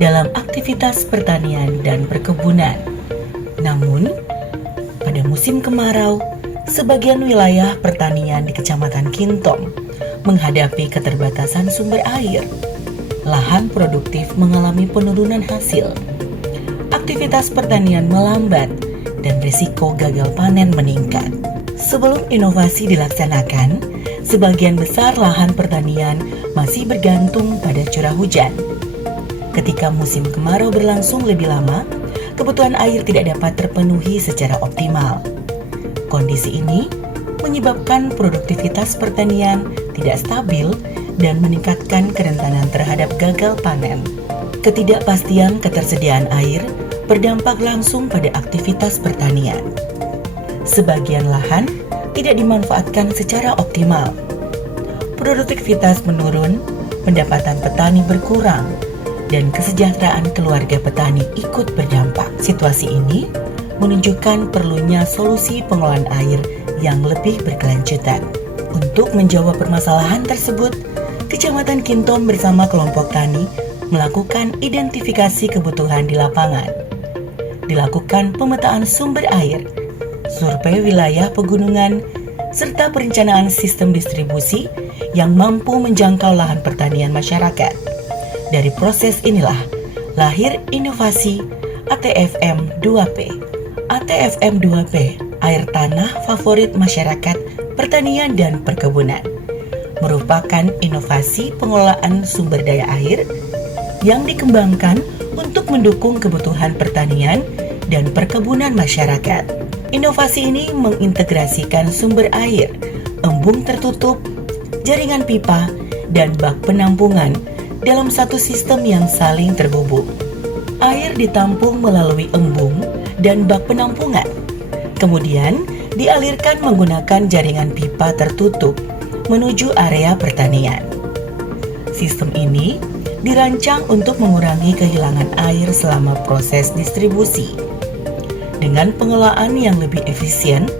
dalam aktivitas pertanian dan perkebunan. Namun, pada musim kemarau, sebagian wilayah pertanian di Kecamatan Kintom menghadapi keterbatasan sumber air. Lahan produktif mengalami penurunan hasil. Aktivitas pertanian melambat dan risiko gagal panen meningkat. Sebelum inovasi dilaksanakan, sebagian besar lahan pertanian masih bergantung pada curah hujan. Ketika musim kemarau berlangsung lebih lama, kebutuhan air tidak dapat terpenuhi secara optimal. Kondisi ini menyebabkan produktivitas pertanian tidak stabil dan meningkatkan kerentanan terhadap gagal panen. Ketidakpastian ketersediaan air berdampak langsung pada aktivitas pertanian. Sebagian lahan tidak dimanfaatkan secara optimal. Produktivitas menurun, pendapatan petani berkurang, dan kesejahteraan keluarga petani ikut berdampak. Situasi ini menunjukkan perlunya solusi pengelolaan air yang lebih berkelanjutan. Untuk menjawab permasalahan tersebut, Kecamatan Kintom bersama kelompok tani melakukan identifikasi kebutuhan di lapangan. Dilakukan pemetaan sumber air, survei wilayah pegunungan, serta perencanaan sistem distribusi yang mampu menjangkau lahan pertanian masyarakat. Dari proses inilah lahir inovasi ATFM 2P. ATFM 2P, air tanah favorit masyarakat pertanian dan perkebunan, merupakan inovasi pengelolaan sumber daya air yang dikembangkan untuk mendukung kebutuhan pertanian dan perkebunan masyarakat. Inovasi ini mengintegrasikan sumber air, embung tertutup, jaringan pipa, dan bak penampungan dalam satu sistem yang saling terhubung. Air ditampung melalui embung dan bak penampungan, kemudian dialirkan menggunakan jaringan pipa tertutup menuju area pertanian. Sistem ini dirancang untuk mengurangi kehilangan air selama proses distribusi. Dengan pengelolaan yang lebih efisien,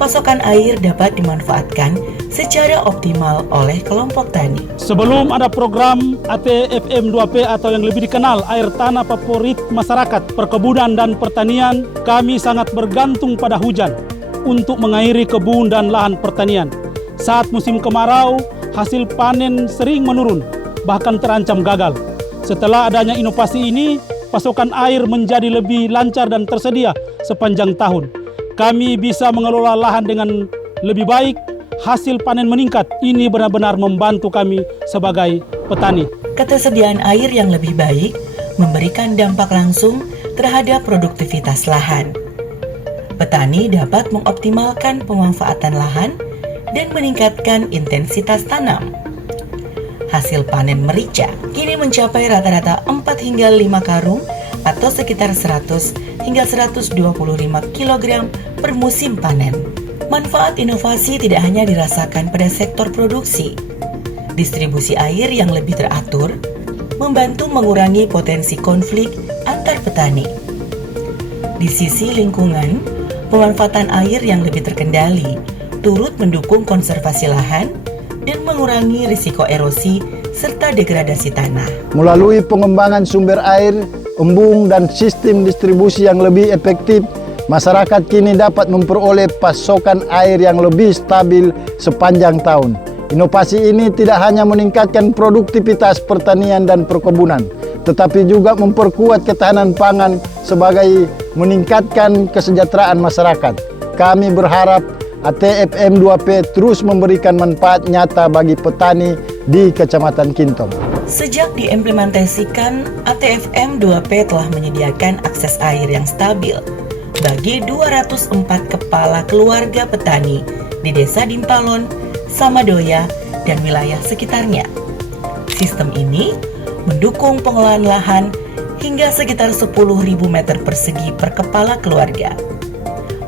pasokan air dapat dimanfaatkan secara optimal oleh kelompok tani. Sebelum ada program ATFM 2P atau yang lebih dikenal air tanah favorit masyarakat perkebunan dan pertanian, kami sangat bergantung pada hujan untuk mengairi kebun dan lahan pertanian. Saat musim kemarau, hasil panen sering menurun, bahkan terancam gagal. Setelah adanya inovasi ini, pasokan air menjadi lebih lancar dan tersedia sepanjang tahun. Kami bisa mengelola lahan dengan lebih baik, hasil panen meningkat. Ini benar-benar membantu kami sebagai petani. Ketersediaan air yang lebih baik memberikan dampak langsung terhadap produktivitas lahan. Petani dapat mengoptimalkan pemanfaatan lahan dan meningkatkan intensitas tanam. Hasil panen merica kini mencapai rata-rata 4 hingga 5 karung atau sekitar 100 hingga 125 kg per musim panen. Manfaat inovasi tidak hanya dirasakan pada sektor produksi. Distribusi air yang lebih teratur membantu mengurangi potensi konflik antar petani. Di sisi lingkungan, pemanfaatan air yang lebih terkendali turut mendukung konservasi lahan dan mengurangi risiko erosi serta degradasi tanah. Melalui pengembangan sumber air, embung, dan sistem distribusi yang lebih efektif, masyarakat kini dapat memperoleh pasokan air yang lebih stabil sepanjang tahun. Inovasi ini tidak hanya meningkatkan produktivitas pertanian dan perkebunan, tetapi juga memperkuat ketahanan pangan sebagai meningkatkan kesejahteraan masyarakat. Kami berharap ATFM 2P terus memberikan manfaat nyata bagi petani di Kecamatan Kintom. Sejak diimplementasikan, ATFM 2P telah menyediakan akses air yang stabil bagi 204 kepala keluarga petani di Desa Dimpalon, Samadoya, dan wilayah sekitarnya. Sistem ini mendukung pengelolaan lahan hingga sekitar 10.000 meter persegi per kepala keluarga,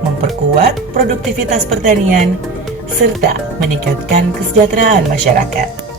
memperkuat produktivitas pertanian, serta meningkatkan kesejahteraan masyarakat.